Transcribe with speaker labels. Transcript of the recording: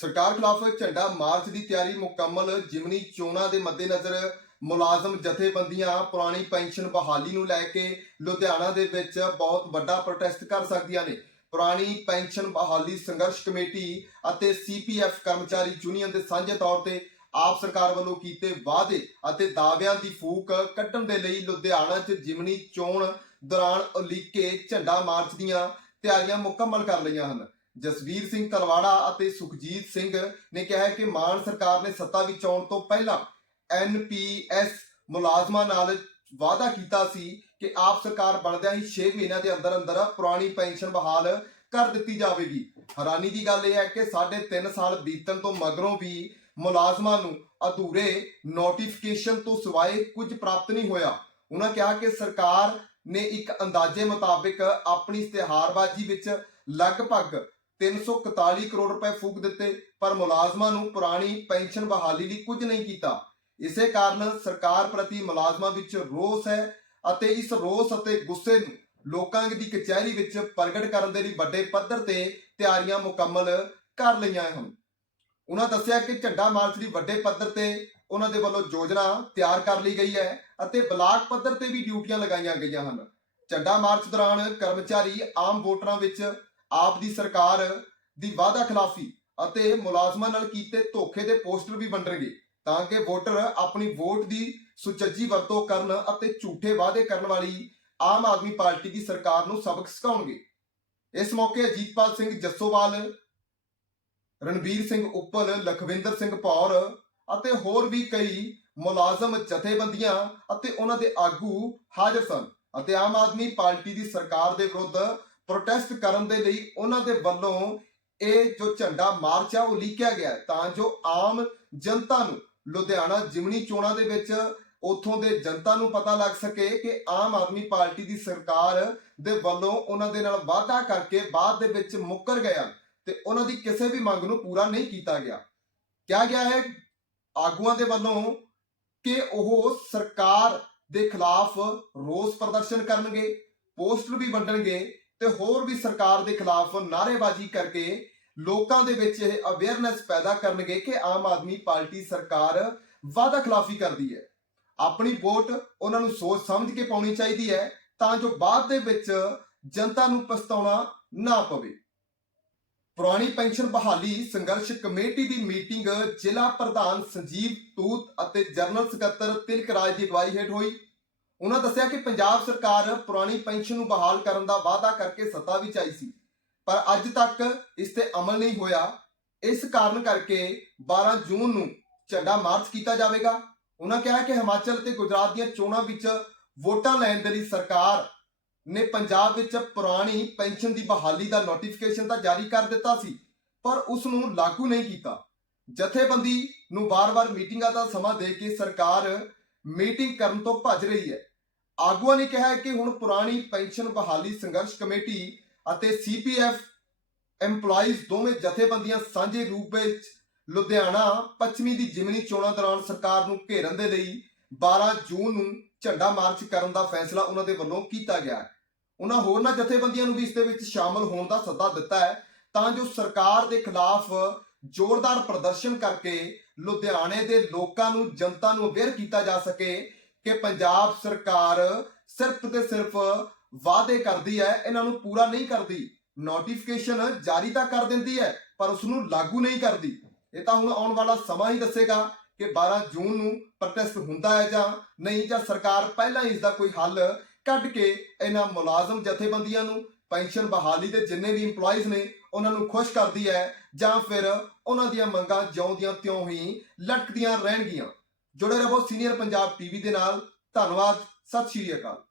Speaker 1: ਸਰਕਾਰ ਖਿਲਾਫ ਝੰਡਾ ਮਾਰਚ ਦੀ ਤਿਆਰੀ ਮੁਕੰਮਲ, ਜਿਮਨੀ ਚੋਣਾਂ ਦੇ ਮੱਦੇਨਜ਼ਰ ਮੁਲਾਜ਼ਮ ਜਥੇਬੰਦੀਆਂ ਪੁਰਾਣੀ ਪੈਨਸ਼ਨ ਬਹਾਲੀ ਨੂੰ ਲੈ ਕੇ ਲੁਧਿਆਣਾ ਦੇ ਵਿੱਚ ਬਹੁਤ ਵੱਡਾ ਪ੍ਰੋਟੈਸਟ ਕਰ ਸਕਦੀਆਂ ਨੇ। ਪੁਰਾਣੀ ਪੈਨਸ਼ਨ ਬਹਾਲੀ ਸੰਘਰਸ਼ ਕਮੇਟੀ ਅਤੇ ਸੀਪੀਐਫ ਕਰਮਚਾਰੀ ਯੂਨੀਅਨ ਦੇ ਸਾਂਝੇ ਤੌਰ ਤੇ ਆਪ ਸਰਕਾਰ ਵੱਲੋਂ ਕੀਤੇ ਵਾਅਦੇ ਅਤੇ ਦਾਅਵਿਆਂ ਦੀ ਫੂਕ ਕੱਢਣ ਦੇ ਲਈ ਲੁਧਿਆਣਾ 'ਚ ਜਿਮਨੀ ਚੋਣ ਦੌਰਾਨ ਉਲੀਕੇ ਝੰਡਾ ਮਾਰਚ ਦੀਆਂ ਤਿਆਰੀਆਂ ਮੁਕੰਮਲ ਕਰ ਲਈਆਂ ਹਨ। ਜਸਵੀਰ ਸਿੰਘ ਤਲਵਾੜਾ ਅਤੇ ਸੁਖਜੀਤ ਸਿੰਘ ਨੇ ਕਿਹਾ ਕਿ ਮਾਨ ਸਰਕਾਰ ਨੇ ਸੱਤਾ ਵਿੱਚ ਆਉਣ ਤੋਂ ਪਹਿਲਾਂ ਐਨਪੀਐਸ ਮੁਲਾਜ਼ਮਾਂ ਨਾਲ ਵਾਅਦਾ ਕੀਤਾ ਸੀ ਕਿ ਆਪ ਸਰਕਾਰ ਬਣਦਿਆਂ ਹੀ 6 ਮਹੀਨਿਆਂ ਦੇ ਅੰਦਰ ਅੰਦਰ ਪੁਰਾਣੀ ਪੈਨਸ਼ਨ ਬਹਾਲ ਕਰ ਦਿੱਤੀ ਜਾਵੇਗੀ। ਹੈਰਾਨੀ ਦੀ ਗੱਲ ਇਹ ਹੈ ਕਿ ਸਾਢੇ 3 ਸਾਲ ਬੀਤਣ ਤੋਂ ਮਗਰੋਂ ਵੀ ਮੁਲਾਜ਼ਮਾਂ ਨੂੰ ਅਧੂਰੇ ਨੋਟੀਫਿਕੇਸ਼ਨ ਤੋਂ ਸਿਵਾਏ ਕੁਝ ਪ੍ਰਾਪਤ ਨਹੀਂ ਹੋਇਆ। ਉਹਨਾਂ ਕਿਹਾ ਕਿ ਸਰਕਾਰ ਨੇ ਇੱਕ ਅੰਦਾਜ਼ੇ ਮੁਤਾਬਿਕ ਆਪਣੀ ਇਸ਼ਤਿਹਾਰਬਾਜ਼ੀ ਵਿੱਚ ਲਗਭਗ 341 ਕਰੋੜ ਰੁਪਏ ਫੂਕ ਦਿੱਤੇ, ਪਰ ਮੁਲਾਜ਼ਮਾਂ ਨੂੰ ਪੁਰਾਣੀ ਪੈਨਸ਼ਨ ਬਹਾਲੀ ਲਈ ਕੁਝ ਨਹੀਂ ਕੀਤਾ। ਇਸੇ ਕਾਰਨ ਸਰਕਾਰ ਪ੍ਰਤੀ ਮੁਲਾਜ਼ਮਾਂ ਵਿੱਚ ਰੋਸ ਹੈ ਅਤੇ ਇਸ ਰੋਸ ਅਤੇ ਗੁੱਸੇ ਨੂੰ ਲੋਕਾਂ ਦੀ ਕਚਹਿਰੀ ਵਿੱਚ ਪ੍ਰਗਟ ਕਰਨ ਦੇ ਲਈ ਵੱਡੇ ਪੱਧਰ ਤੇ ਤਿਆਰੀਆਂ ਮੁਕੰਮਲ ਕਰ ਲਈਆਂ ਹਨ। ਉਹਨਾਂ ਦੱਸਿਆ ਕਿ ਝੰਡਾ ਮਾਰਚ ਦੀ ਵੱਡੇ ਪੱਧਰ ਤੇ ਉਹਨਾਂ ਦੇ ਵੱਲੋਂ ਯੋਜਨਾ ਤਿਆਰ ਕਰ ਲਈ ਗਈ ਹੈ ਅਤੇ ਬਲਾਕ ਪੱਧਰ ਤੇ ਵੀ ਡਿਊਟੀਆਂ ਲਗਾਈਆਂ ਗਈਆਂ ਹਨ। ਝੰਡਾ ਮਾਰਚ ਦੌਰਾਨ ਕਰਮਚਾਰੀ ਆਮ ਵੋਟਰਾਂ ਵਿੱਚ ਆਪ ਦੀ ਸਰਕਾਰ ਦੀ ਵਾਅਦਾ ਖਿਲਾਫੀ ਅਤੇ ਮੁਲਾਜ਼ਮਾਂ ਨਾਲ ਕੀਤੇ ਧੋਖੇ ਦੇ ਪੋਸਟਰ ਵੀ ਵੰਡਣਗੇ ਤਾਂ ਕਿ ਵੋਟਰ ਆਪਣੀ ਵੋਟ ਦੀ ਸੁਚੱਜੀ ਵਰਤੋਂ ਕਰਨ ਅਤੇ ਝੂਠੇ ਵਾਅਦੇ ਕਰਨ ਵਾਲੀ ਆਮ ਆਦਮੀ ਪਾਰਟੀ ਦੀ ਸਰਕਾਰ ਨੂੰ ਸਬਕ ਸਿਖਾਉਣਗੇ। ਇਸ ਮੌਕੇ ਅਜੀਤਪਾਲ ਸਿੰਘ ਜੱਸੋਵਾਲ, ਰਣਬੀਰ ਸਿੰਘ ਉੱਪਲ, ਲਖਵਿੰਦਰ ਸਿੰਘ ਪੌਰ ਅਤੇ ਹੋਰ ਵੀ ਕਈ ਮੁਲਾਜ਼ਮ ਜਥੇਬੰਦੀਆਂ ਅਤੇ ਉਹਨਾਂ ਦੇ ਆਗੂ ਹਾਜ਼ਰ ਸਨ ਅਤੇ ਆਮ ਆਦਮੀ ਪਾਰਟੀ ਦੀ ਸਰਕਾਰ ਦੇ ਵਿਰੁੱਧ ਪ੍ਰੋਟੈਸਟ ਕਰਨ ਦੇ ਲਈ ਉਹਨਾਂ ਦੇ ਵੱਲੋਂ ਇਹ ਜੋ ਝੰਡਾ ਮਾਰਚ ਆ, ਉਹ ਲੀਕਿਆ ਗਿਆ ਤਾਂ ਜੋ ਆਮ ਜਨਤਾ ਨੂੰ ਲੁਧਿਆਣਾ ਜਿਮਣੀ ਚੋਣਾਂ ਦੇ ਵਿੱਚ ਉਥੋਂ ਦੇ ਜਨਤਾ ਨੂੰ ਪਤਾ ਲੱਗ ਸਕੇ ਕਿ ਆਮ ਆਦਮੀ ਪਾਰਟੀ ਦੀ ਸਰਕਾਰ ਦੇ ਵੱਲੋਂ ਉਹਨਾਂ ਦੇ ਨਾਲ ਵਾਅਦਾ ਕਰਕੇ ਬਾਅਦ ਦੇ ਵਿੱਚ ਮੁੱਕਰ ਗਿਆ ਤੇ ਉਹਨਾਂ ਦੀ ਕਿਸੇ ਵੀ ਮੰਗ ਨੂੰ ਪੂਰਾ ਨਹੀਂ ਕੀਤਾ ਗਿਆ। ਕਿਹਾ ਗਿਆ ਹੈ ਆਗੂਆਂ ਦੇ ਵੱਲੋਂ ਕਿ ਉਹ ਸਰਕਾਰ ਦੇ ਖਿਲਾਫ ਰੋਸ ਪ੍ਰਦਰਸ਼ਨ ਕਰਨਗੇ, ਪੋਸਟਰ ਵੀ ਵੰਡਣਗੇ ਤੇ ਹੋਰ ਵੀ ਸਰਕਾਰ ਦੇ ਖਿਲਾਫ ਨਾਅਰੇਬਾਜ਼ੀ ਕਰਕੇ ਲੋਕਾਂ ਦੇ ਵਿੱਚ ਇਹ ਅਵੇਅਰਨੈਸ ਪੈਦਾ ਕਰਨਗੇ ਕਿ ਆਮ ਆਦਮੀ ਪਾਰਟੀ ਸਰਕਾਰ ਵਾਅਦਾ ਖਿਲਾਫੀ ਕਰਦੀ ਹੈ। ਆਪਣੀ ਵੋਟ ਉਹਨਾਂ ਨੂੰ ਸੋਚ ਸਮਝ ਕੇ ਪਾਉਣੀ ਚਾਹੀਦੀ ਹੈ ਤਾਂ ਜੋ ਬਾਅਦ ਦੇ ਵਿੱਚ ਜਨਤਾ ਨੂੰ ਪਛਤਾਉਣਾ ਨਾ ਪਵੇ। ਪੁਰਾਣੀ ਪੈਨਸ਼ਨ ਬਹਾਲੀ ਸੰਘਰਸ਼ ਕਮੇਟੀ ਦੀ ਮੀਟਿੰਗ ਜ਼ਿਲ੍ਹਾ ਪ੍ਰਧਾਨ ਸੰਜੀਵ ਤੂਤ ਅਤੇ ਜਨਰਲ ਸਕੱਤਰ ਤਿਲਕ ਰਾਜ ਦੀ ਅਗਵਾਈ ਹੇਠ ਹੋਈ। ਉਹਨਾਂ ਦੱਸਿਆ ਕਿ ਪੰਜਾਬ ਸਰਕਾਰ ਪੁਰਾਣੀ ਪੈਨਸ਼ਨ ਨੂੰ ਬਹਾਲ ਕਰਨ ਦਾ ਵਾਅਦਾ ਕਰਕੇ ਸੱਤਾ ਵਿੱਚ ਆਈ ਸੀ। ਪਰ ਅੱਜ ਤੱਕ ਇਸ ਤੇ ਅਮਲ ਨਹੀਂ ਹੋਇਆ। ਇਸ ਕਾਰਨ ਕਰਕੇ 12 ਜੂਨ ਨੂੰ ਝੰਡਾ ਮਾਰਚ ਕੀਤਾ ਜਾਵੇਗਾ। ਉਹਨਾਂ ਕਿਹਾ ਕਿ ਹਿਮਾਚਲ ਤੇ ਗੁਜਰਾਤ ਦੀਆਂ ਚੋਣਾਂ ਵਿੱਚ ਵੋਟਾਂ ਲੈਣ ਦੇ ਲਈ ਸਰਕਾਰ ਨੇ ਪੰਜਾਬ ਵਿੱਚ ਪੁਰਾਣੀ ਪੈਨਸ਼ਨ ਦੀ ਬਹਾਲੀ ਦਾ ਨੋਟੀਫਿਕੇਸ਼ਨ ਤਾਂ ਜਾਰੀ ਕਰ ਦਿੱਤਾ ਸੀ, ਪਰ ਉਸ ਨੂੰ ਲਾਗੂ ਨਹੀਂ ਕੀਤਾ। ਜਥੇਬੰਦੀ ਨੂੰ ਵਾਰ-ਵਾਰ ਮੀਟਿੰਗਾਂ ਦਾ ਸਮਾਂ ਦੇ ਕੇ ਸਰਕਾਰ ਮੀਟਿੰਗ ਕਰਨ ਤੋਂ ਭੱਜ ਰਹੀ ਹੈ। ਆਗੂਆਂ ਨੇ ਕਿਹਾ ਹੈ ਕਿ ਹੁਣ ਪੁਰਾਣੀ ਪੈਨਸ਼ਨ ਬਹਾਲੀ ਸੰਘਰਸ਼ ਕਮੇਟੀ ਅਤੇ ਸੀਪੀਐਫ EMPLOYEES ਦੋਵੇਂ ਜਥੇਬੰਦੀਆਂ ਸਾਂਝੇ ਰੂਪ ਵਿੱਚ ਲੁਧਿਆਣਾ, ਪੱਛਮੀ ਦੀ ਜਿਮਨੀ ਚੋਣਾਂ ਦੌਰਾਨ ਸਰਕਾਰ ਨੂੰ ਘੇਰਨ ਦੇ ਲਈ 12 ਜੂਨ ਨੂੰ ਝੰਡਾ ਮਾਰਚ ਕਰਨ ਦਾ ਫੈਸਲਾ ਉਹਨਾਂ ਦੇ ਵੱਲੋਂ ਕੀਤਾ ਗਿਆ ਹੈ। ਉਹਨਾਂ ਹੋਰਨਾਂ ਜਥੇਬੰਦੀਆਂ ਨੂੰ ਵੀ ਇਸ ਦੇ ਵਿੱਚ ਸ਼ਾਮਲ ਹੋਣ ਦਾ ਸੱਦਾ ਦਿੱਤਾ ਹੈ। ਤਾਂ ਜੋ ਸਰਕਾਰ ਦੇ ਖਿਲਾਫ ਜ਼ੋਰਦਾਰ ਪ੍ਰਦਰਸ਼ਨ ਕਰਕੇ ਲੁਧਿਆਣੇ ਦੇ ਲੋਕਾਂ ਨੂੰ, ਜਨਤਾ ਨੂੰ ਅਵੇਅਰ ਕੀਤਾ ਜਾ ਸਕੇ ਕਿ ਪੰਜਾਬ ਸਰਕਾਰ ਸਿਰਫ ਤੇ ਸਿਰਫ ਵਾਅਦੇ ਕਰਦੀ ਹੈ, ਇਹਨਾਂ ਨੂੰ ਪੂਰਾ ਨਹੀਂ ਕਰਦੀ। ਨੋਟੀਫਿਕੇਸ਼ਨ ਜਾਰੀ ਤਾਂ ਕਰ ਦਿੰਦੀ ਹੈ, ਪਰ ਉਸ ਨੂੰ ਲਾਗੂ ਨਹੀਂ ਕਰਦੀ। ਇਹ ਤਾਂ ਹੁਣ ਆਉਣ ਵਾਲਾ ਸਮਾਂ ਹੀ ਦੱਸੇਗਾ ਕਿ 12 ਜੂਨ ਨੂੰ ਪ੍ਰੋਟੈਸਟ ਹੁੰਦਾ ਹੈ ਜਾਂ ਨਹੀਂ, ਜਾਂ ਸਰਕਾਰ ਪਹਿਲਾਂ ਇਸ ਦਾ ਕੋਈ ਹੱਲ ਕੱਢ ਕੇ ਇਹਨਾਂ ਮੁਲਾਜ਼ਮ ਜਥੇਬੰਦੀਆਂ ਨੂੰ ਪੈਨਸ਼ਨ ਬਹਾਲੀ ਦੇ ਜਿੰਨੇ ਵੀ EMPLOYEES ਨੇ, ਉਹਨਾਂ ਨੂੰ ਖੁਸ਼ ਕਰਦੀ ਹੈ ਜਾਂ ਫਿਰ ਉਹਨਾਂ ਦੀਆਂ ਮੰਗਾਂ ਜਿਉਂਦੀਆਂ ਤਿਉਂ ਹੀ ਲਟਕਦੀਆਂ ਰਹਿਣਗੀਆਂ। ਜੁੜੇ ਰਹੋ ਸੀਨੀਅਰ ਪੰਜਾਬ ਟੀਵੀ ਦੇ ਨਾਲ। ਧੰਨਵਾਦ। ਸਤਿ ਸ਼੍ਰੀ ਅਕਾਲ।